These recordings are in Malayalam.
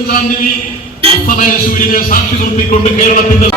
15-ാം തീയതി അസ്തമയ സൂര്യനെ സാക്ഷി നിർത്തിക്കൊണ്ട് കേരളത്തിന്റെ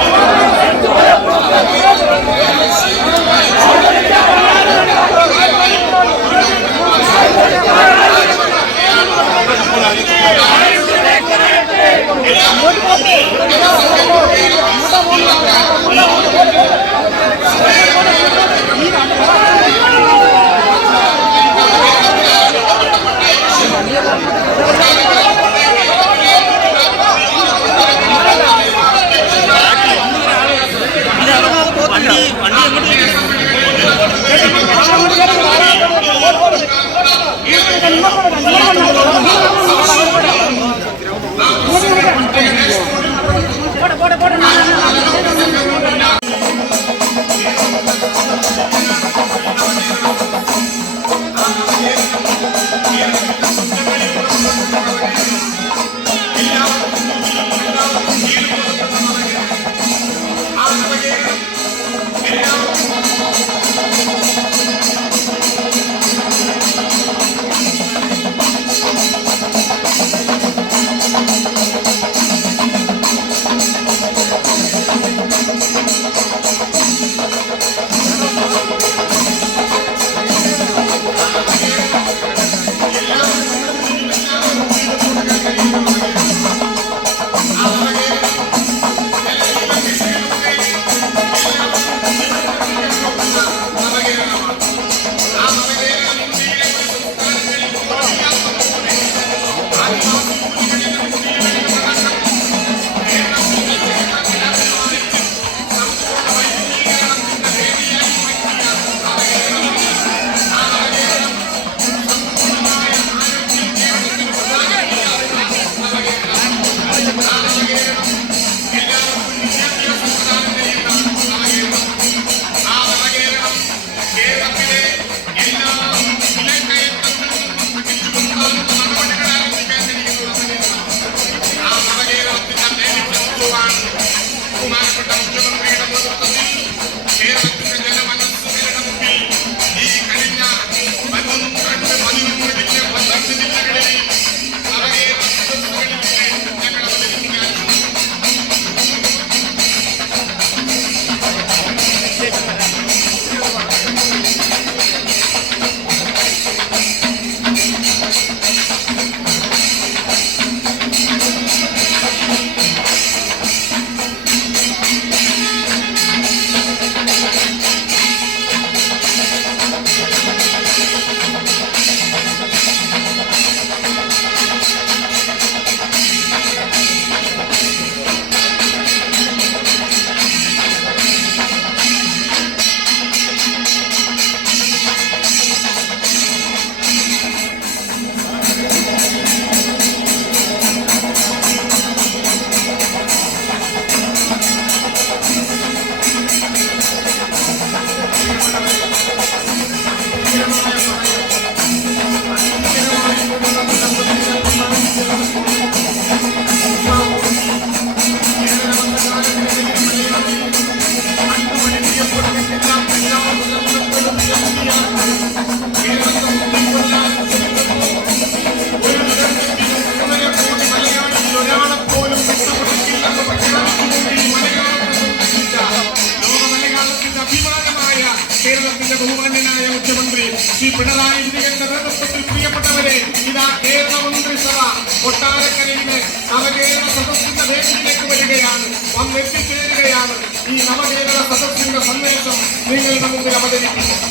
ബഹുമാന്യനായ മുഖ്യമന്ത്രി ശ്രീ പിണറായി വിജയന്റെ നേതൃത്വത്തിൽ പ്രിയപ്പെട്ടവരെ ഇതാ കേരള മന്ത്രിസഭ കൊട്ടാരക്കരയിലെ നവകേരള സദസ്സിന്റെ വേദിയിലേക്ക് വരികയാണ്, വന്നെത്തിച്ചേരുകയാണ്. ഈ നവകേരള സദസ്സിന്റെ സന്ദേശം നിങ്ങളുടെ മുമ്പിൽ അവതരിപ്പിക്കും.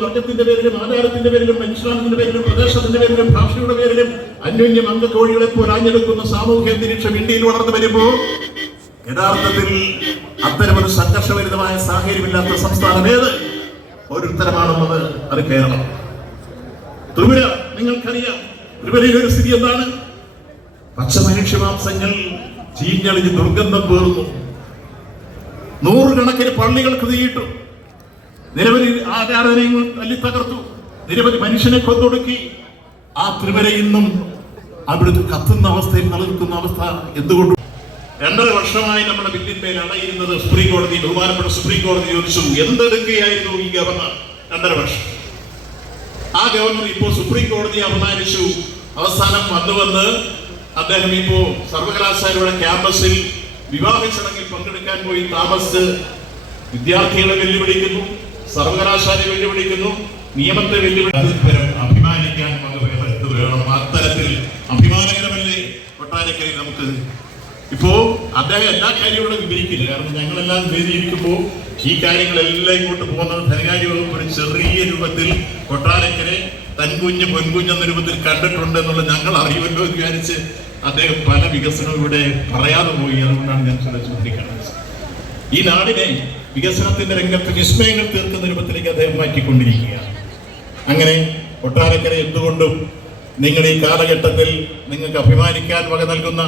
വർഗത്തിന്റെ പേരിലും ആധാരത്തിന്റെ പേരിലും മനുഷ്യത്തിന്റെ പേരിലും പ്രദേശത്തിന്റെ പേരിലും ഭാഷയുടെ പേരിലും അന്യോന്യം അംഗത്തോഴികളെ പോലെ ആഞ്ഞെടുക്കുന്ന സാമൂഹ്യ അന്തരീക്ഷം ഇന്ത്യയിൽ വളർന്നു വരുമ്പോൾ യഥാർത്ഥത്തിൽ അത്തരമൊരു സംഘർഷഭരിതമായ സാഹചര്യമില്ലാത്ത സംസ്ഥാനം ഏത്? ഒരുത്തരമാണെന്നത് അത് കേരളം. ത്രിപുര നിങ്ങൾക്കറിയാം. ത്രിപുരയിലെ ഒരു സ്ഥിതി എന്താണ്? പച്ച മനുഷ്യമാംസങ്ങൾ ചീഞ്ഞളിഞ്ഞ് ദുർഗന്ധം പേറുന്നു. 100 കണക്കിന് പള്ളികൾക്ക് തീയിട്ടു. നിരവധി ആരാധനകൾ തല്ലി തകർത്തു, നിരവധി മനുഷ്യനെ കൊന്നൊടുക്കി. ആ ത്രിവര ഇന്നും അവിടുത്തെ കത്തുന്ന അവസ്ഥയിൽ നിലനിൽക്കുന്ന അവസ്ഥ എന്തുകൊണ്ടും 2.5 വർഷമായി നമ്മുടെ ബില്ലിന്മേൽ അണയിരുന്നത് സുപ്രീം കോടതി, ബഹുമാനപ്പെട്ട സുപ്രീം കോടതി ചോദിച്ചു എന്തെടുക്കുകയായിരുന്നു ഈ ഗവർണർ 2.5 വർഷം. ആ ഗവർണർ ഇപ്പോ സുപ്രീം കോടതിയെ അപമാനിച്ചു. അവസാനം വന്ന് അദ്ദേഹം ഇപ്പോ സർവകലാശാലയുടെ ക്യാമ്പസിൽ വിവാഹ ചടങ്ങിൽ പങ്കെടുക്കാൻ പോയി താമസിച്ച് വിദ്യാർത്ഥികളെ വെല്ലുവിളിക്കുന്നു, സർവകലാശാലയെ വെല്ലുവിളിക്കുന്നു, നിയമത്തെ വെല്ലുവിളി. അഭിമാനിക്കാൻ വേണം. അത്തരത്തിൽ അഭിമാനകരമല്ലേ കൊട്ടാരക്കരയിൽ നമുക്ക് ഇപ്പോ അദ്ദേഹം എല്ലാ കാര്യങ്ങളും വിവരിക്കില്ല. കാരണം ഞങ്ങളെല്ലാം വേദിയിരിക്കുമ്പോൾ ഈ കാര്യങ്ങളെല്ലാം ഇങ്ങോട്ട് പോകുന്നത് ധനകാര്യ വകുപ്പ് ഒരു ചെറിയ രൂപത്തിൽ കൊട്ടാരക്കരെ തൻകുഞ്ഞ് പൊൻകുഞ്ഞ് എന്ന രൂപത്തിൽ കണ്ടിട്ടുണ്ട് എന്നുള്ള ഞങ്ങൾ അറിയുമല്ലോ എന്ന് വിചാരിച്ച് അദ്ദേഹം പല വികസനവും ഇവിടെ പറയാതെ പോയി. അതുകൊണ്ടാണ് ഞാൻ ചൂണ്ടിക്കാണുന്നത്. ഈ നാടിനെ വികസനത്തിന്റെ രംഗത്ത് വിസ്മയങ്ങൾ തീർക്കുന്ന രൂപത്തിലേക്ക് അദ്ദേഹം മാറ്റിക്കൊണ്ടിരിക്കുകയാണ്. അങ്ങനെ കൊട്ടാരക്കര എന്തുകൊണ്ടും നിങ്ങൾ ഈ കാലഘട്ടത്തിൽ നിങ്ങൾക്ക് അഭിമാനിക്കാൻ വക നൽകുന്ന